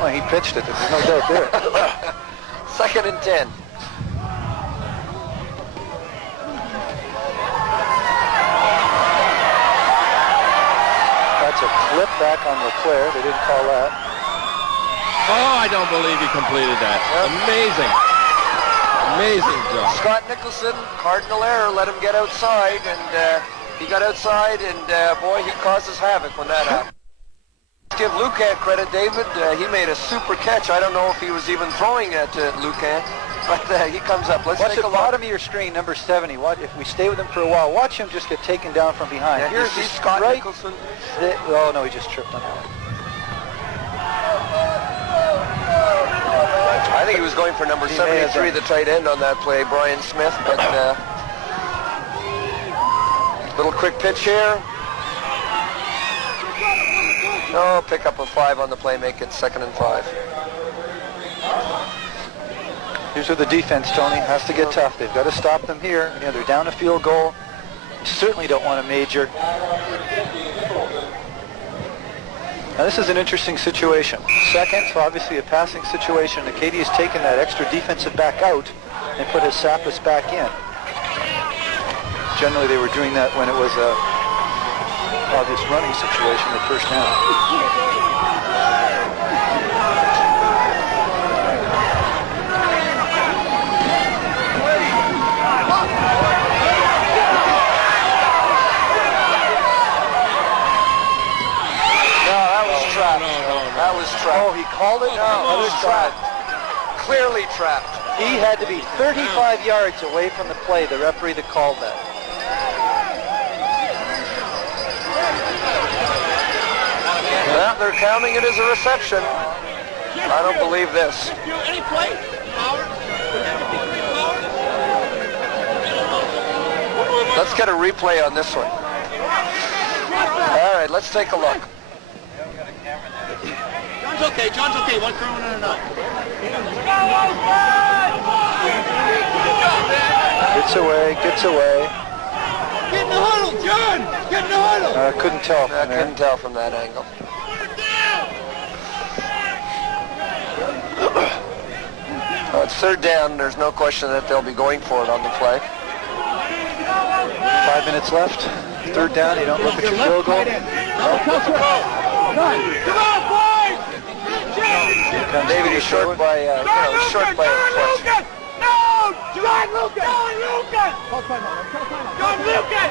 Well, he pitched it. There's no doubt there. 2nd and 10. That's a clip back on Leclerc. They didn't call that. Oh, I don't believe he completed that. Yep. Amazing. Amazing job. Scott Nicholson, cardinal error, let him get outside, and he got outside, and boy, he causes havoc when that happened. Give Lucan credit, David. He made a super catch. I don't know if he was even throwing at Lucan, but he comes up. Let's watch take a the look. bottom of your screen, number 70. If we stay with him for a while, watch him just get taken down from behind. Yeah, here's you see Scott right. Nicholson. Oh no, he just tripped on that. I think he was going for number 73, the tight end on that play, Brian Smith, but little quick pitch here. No, pick up a 5 on the play, make it 2nd and 5. Here's where the defense, Tony, has to get tough. They've got to stop them here. You know, they're down a field goal. You certainly don't want a major. Now this is an interesting situation. Second, so obviously a passing situation. Acadia's taken that extra defensive back out and put his Sapis back in. Generally they were doing that when it was a obvious running situation at first down. That was trapped. Oh, he called it? No, that was trapped. Clearly trapped. He had to be 35 yards away from the play, the referee that called that. Well, they're counting it as a reception. I don't believe this. Let's get a replay on this one. All right, let's take a look. John's okay. John's okay. One criminal and another. Gets away, gets away. Get in the huddle, John! Get in the huddle! Couldn't tell from I there. couldn't tell from that angle. Well, it's 3rd down. There's no question that they'll be going for it on the play. 5 minutes left. 3rd down. You don't look at your field goal. David is short by, short by a foot. No! John Lucas! John Lucas! John Lucas!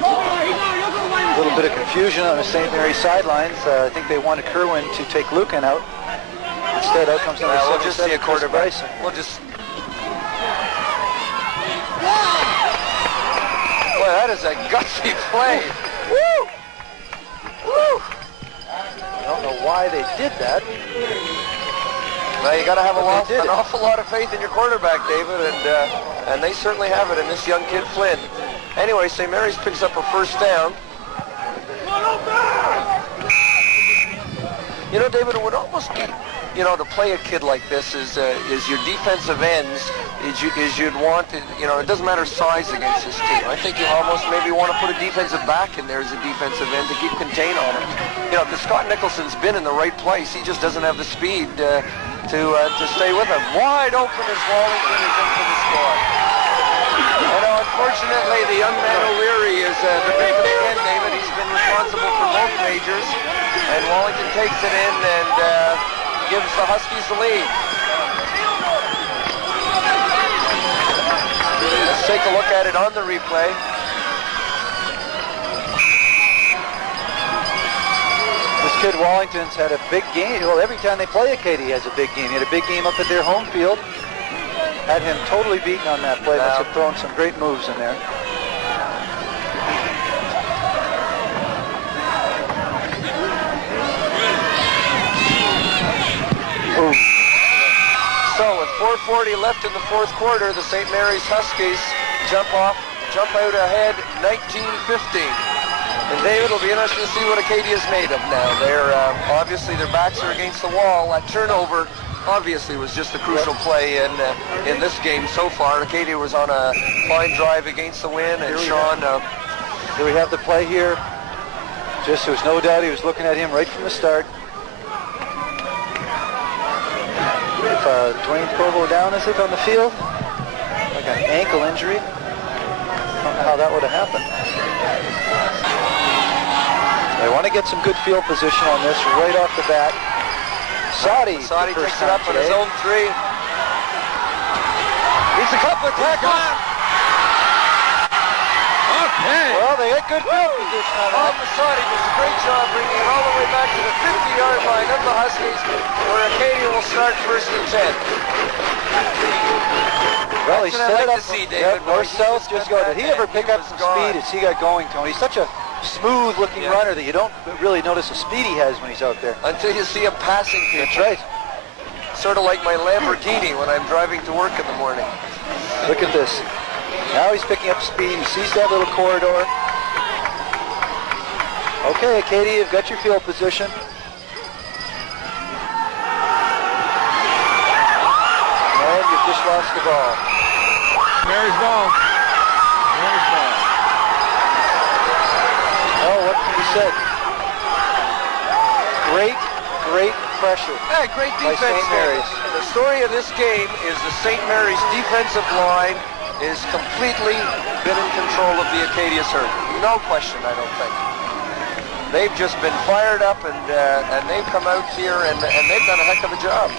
A little bit of confusion on the St. Mary's sidelines. I think they wanted Kerwin to take Lucan out. Instead, out comes number 77. We'll just see a quarterback. We'll just... Boy, that is a gutsy play. Woo! Woo! I don't know why they did that. Well, you got to have an awful lot of faith in your quarterback, David, and they certainly have it in this young kid, Flynn. Anyway, St. Mary's picks up a 1st down. You know, David, it would almost be, to play a kid like this is your defensive ends, you'd want, it doesn't matter size against this team. I think you almost maybe want to put a defensive back in there as a defensive end to keep contain on him. Because Scott Nicholson's been in the right place. He just doesn't have the speed to stay with him. Wide open as Wallington is into the score. Unfortunately, the young man O'Leary is the defensive end, David. He's been responsible for both majors. And Wallington takes it in and gives the Huskies the lead. Let's take a look at it on the replay. This kid Wallington's had a big game. Well, every time they play Acadia, he has a big game. He had a big game up at their home field. Had him totally beaten on that play. Must have thrown some great moves in there. Ooh. So with 4:40 left in the 4th quarter, the St. Mary's Huskies jump out ahead 19-15. And David, it'll be interesting to see what Acadia's made of now. They're obviously their backs are against the wall. That turnover obviously was just a crucial play in this game so far. Acadia was on a fine drive against the wind, and Sean. Here we have the play here. Just there was no doubt he was looking at him right from the start. Dwayne Provo down, is it, on the field? Like an ankle injury. I don't know how that would have happened. They want to get some good field position on this right off the bat. Saudi takes it up on his own 3. He's a couple of tackles. Okay. Well, they got good field position on that. Masadi does a great job bringing it all the way back to the 50-yard line of the Huskies, where Acadia will start 1st and 10. Well, he set it up. David, north-south, just go. Did he ever pick up some speed as he got going, Tony? He's such a smooth-looking runner that you don't really notice the speed he has when he's out there. Until you see him passing people. That's right. Sort of like my Lamborghini when I'm driving to work in the morning. Look at this. Now he's picking up speed. He sees that little corridor. Okay, Acadia, you've got your field position. And you've just lost the ball. Mary's ball. Mary's ball. Oh, what can be said? Great pressure. Yeah, great by defense. St. Mary's. And the story of this game is the St. Mary's defensive line is completely been in control of the Acadia's herd. No question, I don't think. They've just been fired up, and they've come out here and they've done a heck of a job.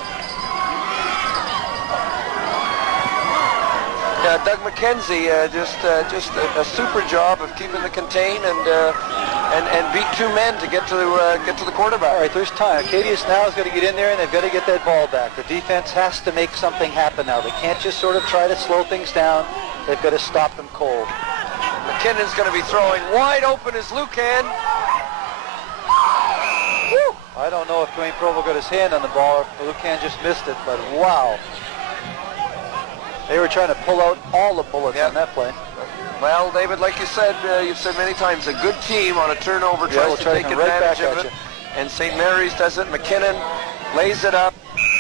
Doug McKenzie just a super job of keeping the contain and beat 2 men to get to the quarterback. All right, there's time. Acadia's now is going to get in there, and they've got to get that ball back. The defense has to make something happen now. They can't just sort of try to slow things down. They've got to stop them cold. McKinnon's going to be throwing wide open as Lucan. Woo! I don't know if Dwayne Provo got his hand on the ball or Lucan just missed it, but wow. They were trying to pull out all the bullets on that play. Well, David, like you said, you've said many times, a good team on a turnover tries to take advantage of it. And St. Mary's does it. McKinnon lays it up.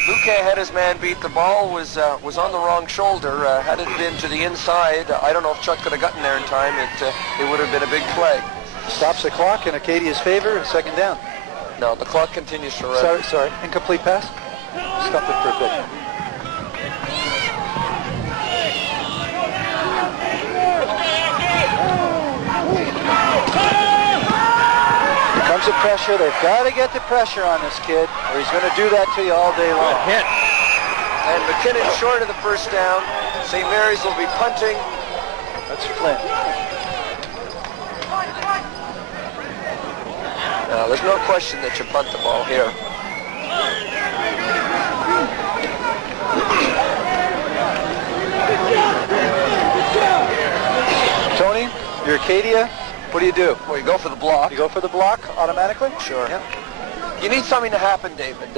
Lucan had his man beat. The ball was on the wrong shoulder. Had it been to the inside, I don't know if Chuck could have gotten there in time. It would have been a big play. Stops the clock in Acadia's favor, 2nd down. No, the clock continues to run. Sorry, incomplete pass. Stopped it for a bit. Comes the pressure. They've got to get the pressure on this kid, or he's going to do that to you all day long. Hit. And McKinnon short of the 1st down. St. Mary's will be punting. That's Flynn. There's no question that you punt the ball here. Tony, you're Acadia. What do you do? Well, you go for the block. You go for the block automatically? Sure. Yeah. You need something to happen, David.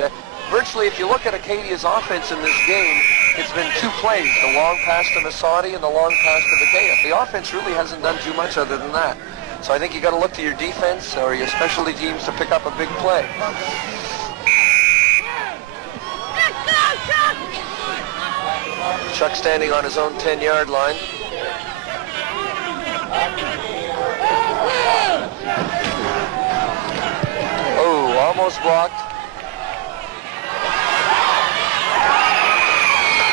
Virtually, if you look at Acadia's offense in this game, it's been 2 plays, the long pass to Masadi and the long pass to Acadia. The offense really hasn't done too much other than that. So I think you got to look to your defense or your specialty teams to pick up a big play. Chuck standing on his own 10-yard line. Oh, almost blocked.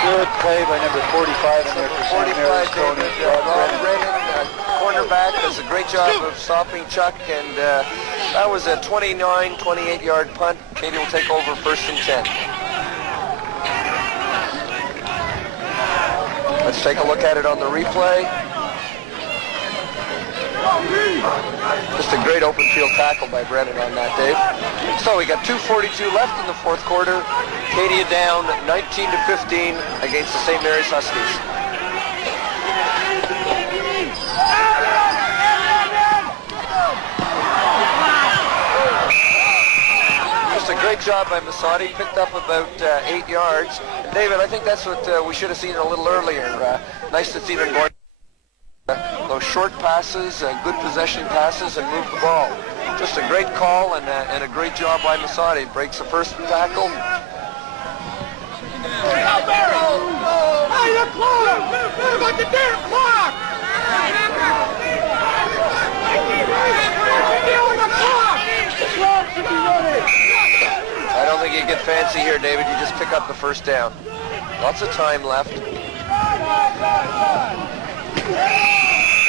Good play by number 45 in there for St. Mary's. Rob Brennan, cornerback, does a great job of stopping Chuck, and that was a 29, 28-yard punt. Acadia will take over 1st and 10. Let's take a look at it on the replay. Just a great open field tackle by Brennan on that, Dave. So we got 2:42 left in the 4th quarter. Acadia down 19-15 against the St. Mary's Huskies. Just a great job by Masadi. Picked up about 8 yards. And David, I think that's what we should have seen a little earlier. Nice to see them going. Those short passes, good possession passes, and move the ball. Just a great call and a great job by Masadi. Breaks the 1st tackle. Hey, the clock! Move like the damn clock! I don't think he get fancy here, David. You just pick up the first down. Lots of time left.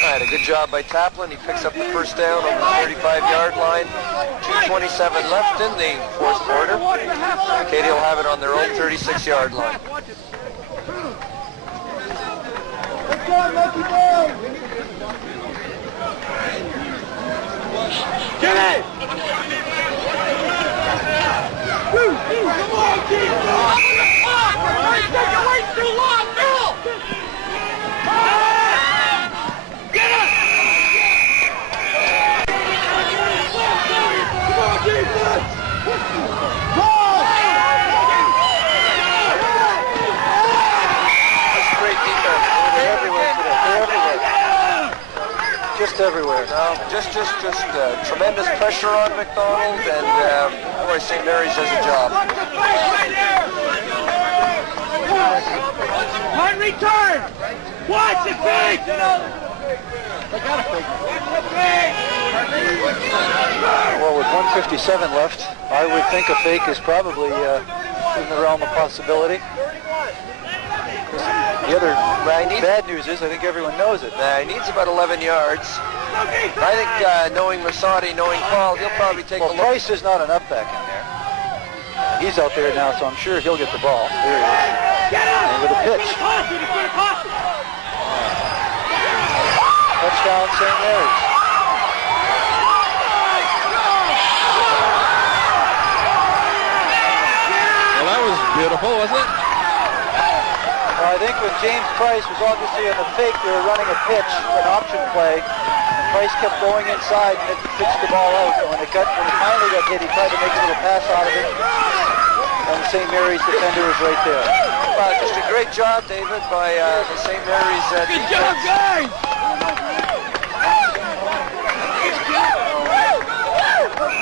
All right, a good job by Taplin. He picks up the first down over the 35-yard line. 2:27 left in the fourth quarter. Acadia will have it on their own 36-yard line. Get it! Come on, keep going! You're waiting too long, Bill! Get it! Come on, defense! That's great defense. They're everywhere today. They're everywhere. Just everywhere. Just tremendous pressure on McDonald, and boy, St. Mary's does a job. Punt return! Watch it, fake! They got a fake. Well, with 1:57 left, I would think a fake is probably in the realm of possibility. The other bad news is I think everyone knows it. He needs about 11 yards. I think knowing Masati, knowing Paul, he'll probably take a look. Price is not an up back in there. He's out there now, so I'm sure he'll get the ball. There he is. And with a pitch. Touchdown, St. Mary's. Well, that was beautiful, wasn't it? Well, I think when James Price was obviously on the fake, they were running a pitch, an option play. And Price kept going inside and pitched the ball out. And when he finally got hit, he tried to make a little pass out of it. And the St. Mary's defender was right there. Just a great job, David, by the St. Mary's defense. Good job, guys!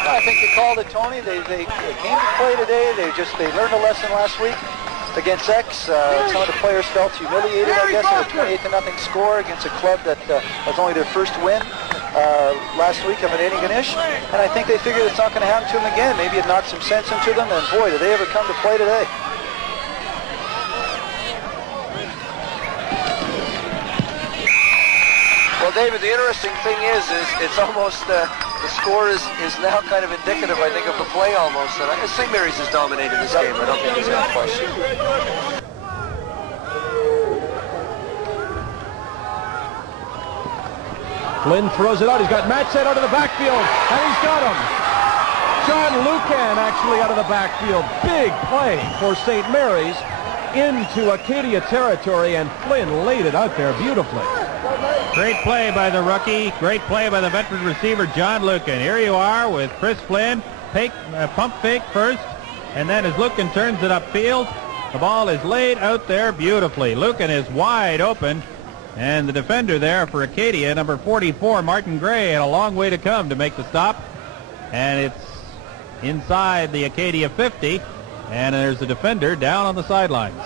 I think they called it, Tony. They came to play today. They learned a lesson last week against X. Some of the players felt humiliated, I guess, with a 28-0 score against a club that was only their first win last week of an Aniganish. And I think they figured it's not going to happen to them again. Maybe it knocked some sense into them, and boy, did they ever come to play today. Well, David, the interesting thing is it's almost the score is now kind of indicative, I think, of the play almost. And St. Mary's has dominated this game. I don't think there's any question. Flynn throws it out. He's got Matt set out of the backfield, and he's got him. John Lucan actually out of the backfield. Big play for St. Mary's into Acadia territory, and Flynn laid it out there beautifully. Great play by the rookie. Great play by the veteran receiver, John Lucan. Here you are with Chris Flynn. Pump fake first, and then as Lucan turns it upfield, the ball is laid out there beautifully. Lucan is wide open, and the defender there for Acadia, number 44, Martin Gray, had a long way to come to make the stop. And it's inside the Acadia 50, and there's the defender down on the sidelines.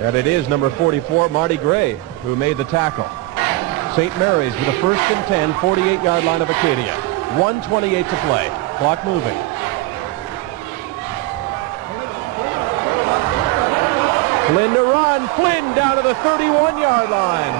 And it is number 44, Marty Gray, who made the tackle. St. Mary's with a 1st and 10, 48-yard line of Acadia. 1:28 to play. Clock moving. Flynn to run. Flynn down to the 31-yard line.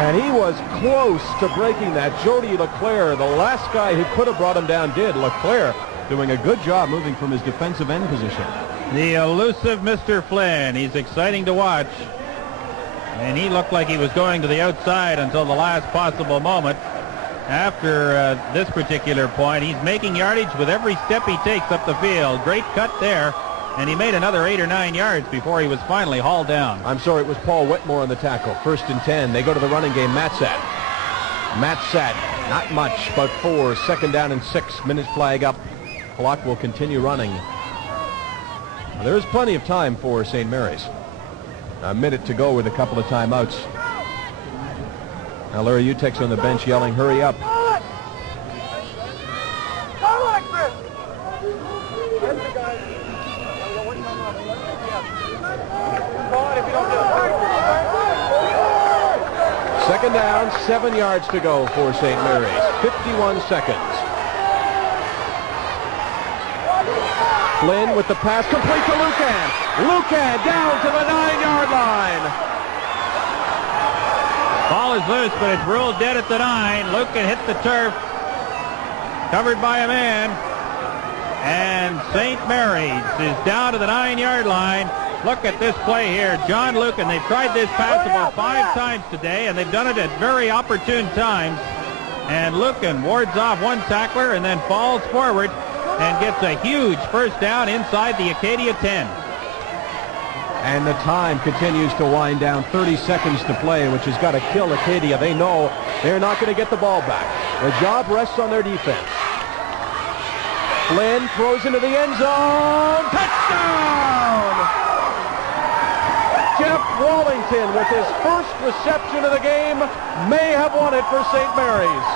And he was close to breaking that. Jody Leclerc, the last guy who could have brought him down, did. Leclerc doing a good job moving from his defensive end position. The elusive Mr. Flynn. He's exciting to watch. And he looked like he was going to the outside until the last possible moment. After this particular point, he's making yardage with every step he takes up the field. Great cut there. And he made another 8 or 9 yards before he was finally hauled down. I'm sorry, it was Paul Whitmore on the tackle. 1st and 10. They go to the running game. Matsat, not much, about 4. 2nd down and 6. Minutes flag up. Clock will continue running. Well, there is plenty of time for St. Mary's. A minute to go with a couple of timeouts. Now Larry Utek's on the bench yelling, hurry up. Second down, 7 yards to go for St. Mary's. 51 seconds. Flynn with the pass, complete to Lucan. Lucan down to the 9-yard line. Ball is loose, but it's ruled dead at the 9. Lucan hit the turf, covered by a man. And St. Mary's is down to the 9-yard line. Look at this play here. John Lucan, they've tried this pass about 5 times today, and they've done it at very opportune times. And Lucan wards off one tackler and then falls forward and gets a huge first down inside the Acadia 10. And the time continues to wind down. 30 seconds to play, which has got to kill Acadia. They know they're not going to get the ball back. The job rests on their defense. Flynn throws into the end zone. Touchdown! Jeff Wallington with his first reception of the game may have won it for St. Mary's.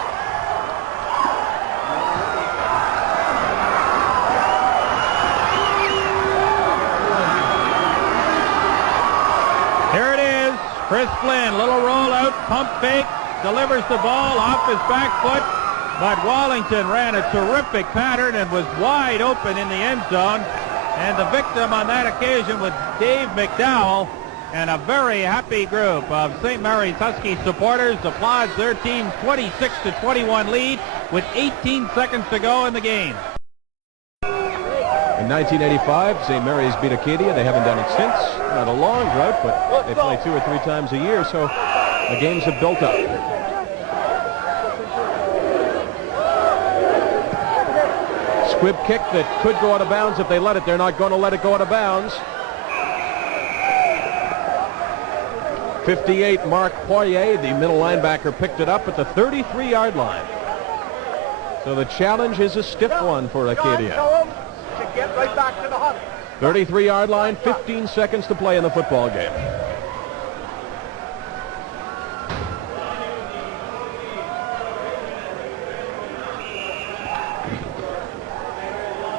Here it is. Chris Flynn, little rollout, pump fake, delivers the ball off his back foot, but Wallington ran a terrific pattern and was wide open in the end zone. And the victim on that occasion was Dave McDowell, and a very happy group of St. Mary's Husky supporters applauds their team's 26-21 lead with 18 seconds to go in the game. In 1985, St. Mary's beat Acadia. They haven't done it since. Not a long drought, but they play 2 or 3 times a year, so the games have built up. Squib kick that could go out of bounds if they let it. They're not going to let it go out of bounds. 58, Mark Poirier, the middle linebacker, picked it up at the 33-yard line. So the challenge is a stiff one for Acadia. 33-yard line, 15 seconds to play in the football game.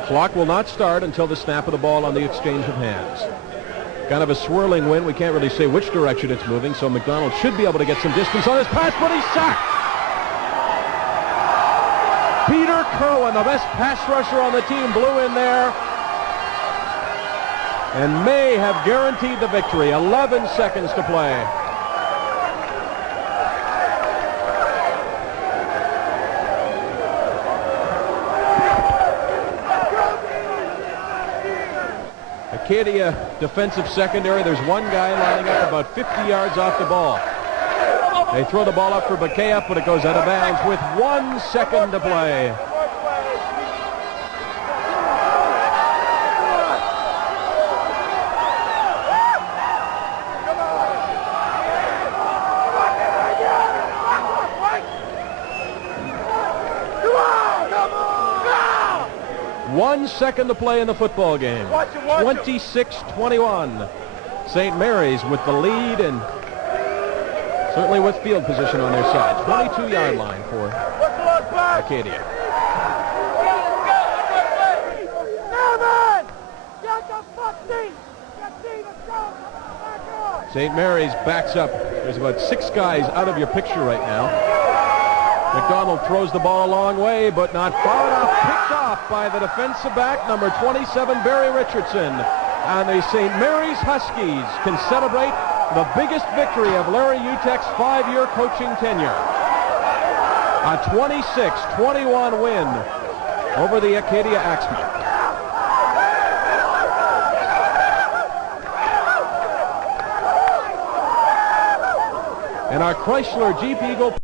Clock will not start until the snap of the ball on the exchange of hands. Kind of a swirling wind. We can't really say which direction it's moving, so McDonald should be able to get some distance on his pass, but he's sacked. Peter Kerwin, the best pass rusher on the team, blew in there and may have guaranteed the victory. 11 seconds to play. Acadia defensive secondary. There's one guy lining up about 50 yards off the ball. They throw the ball up for Bakayef, but it goes out of bounds with 1 second to play. One second to play in the football game. 26-21. St. Mary's with the lead and certainly with field position on their side. 22-yard line for Acadia. St. Mary's backs up. There's about 6 guys out of your picture right now. McDonald throws the ball a long way, but not far enough. Picked off by the defensive back, number 27, Barry Richardson. And the St. Mary's Huskies can celebrate the biggest victory of Larry Utek's 5-year coaching tenure. A 26-21 win over the Acadia Axemen. And our Chrysler Jeep Eagle